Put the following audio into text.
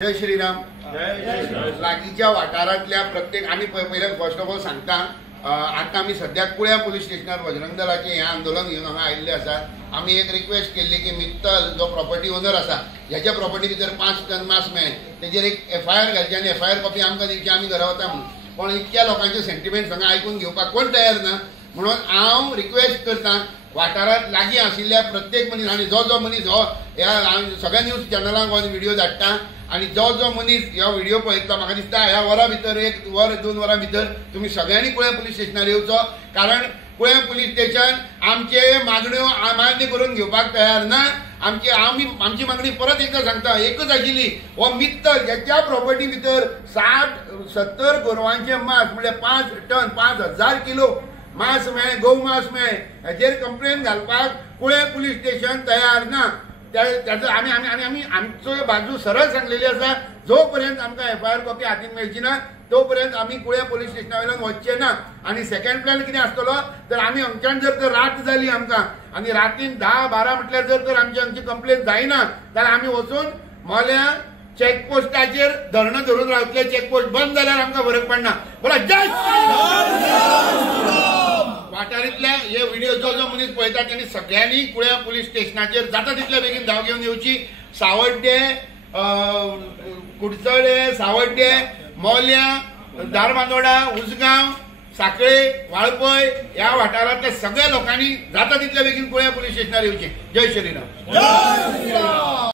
जय श्रीराम। लागीच्या वाठारांतल्या प्रत्येक आम्ही पहिले फर्स्ट ऑफ ऑल सांगता आता आम्ही सध्या कुळ्या पोलीस स्टेशनार बजरंग दलाचे हे आंदोलन घेऊन हांगा आयिल्ले आसात। आम्ही एक रिक्वेस्ट केल्ली की मित्तल जो प्रॉपर्टी ओनर आसा ह्याच्या प्रॉपर्टी भितर 5 टन मास मेळ्ळे तेजेर एक FIR घालची आनी FIR कॉपी आमकां दिवची, आमी घरा वता म्हणून। पण इतक्या लोकांचे सेंटिमेंट हांगा आयकून घेवपाक कोण तयार ना, म्हणून हांव रिक्वेस्ट करता वाठारांत लागीं आशिल्ल्या प्रत्येक मनीस आनी जो मनीस हो ह्या सगळ्या न्यूज चॅनलांक हो व्हिडिओ धाडटा आणि जो मनीस ह्या व्हिडिओ पळयता म्हाका दिसता ह्या वरा भितर 1 वर 2 वरां भितर तुमी सगळ्यांनी कुळ्या पोलीस स्टेशनार येवचो, कारण कुळ्या पोलीस स्टेशन आमचे मागण्यो मान्य करून घेवपाक तयार ना। आमची मागणी परत एकदा सांगता एकच आशिल्ली, हो मित्तल ज्याच्या प्रॉपर्टी भितर 60-70 गोरवांचे मास म्हणजे 5 टन 5000 किलो मास मेळ्ळे, गौ मास मेळ्ळे, हेजेर कंप्लेन घालपाक कुळ्या पोलीस स्टेशन तयार ना। त्याचं आम्ही आमचो बाजू सरळ सांगलेली आसा, जोपर्यंत आमकां FIR कॉपी हातीन मेळची ना तोपर्यंत आम्ही कुळ्या पोलीस स्टेशना वयल्यान वचचे ना। आणि सेकंड प्लॅन कितें आसतलो तर आम्ही हांगच्यान जर रात जाली आमकां आनी रातीन 10-12 म्हटल्यार जर आमची कंप्लेन जायना जाल्यार आमी वचून मोल्या चेकपोस्टाचेर धरणं धरून रावतले। चेकपोस्ट बंद जाल्यार आमकां फरक पडना। बोला जय वाठारांतल्या हे व्हिडिओ जो मनीस पळयता त्यांनी सगळ्यांनी कुळ्या पोलीस स्टेशनाचेर जाता तितल्या बेगीन धांव घेवन येवची। सावड्डे, कुडचडे, सावड्डे, मोल्या, धारबांदोडा, उसगांव, साखळे, वाळपय ह्या वाठारांतल्या सगळ्या लोकांनी जाता तितल्या बेगीन कुळ्या पोलीस स्टेशनार येवचे। जय श्रीराम।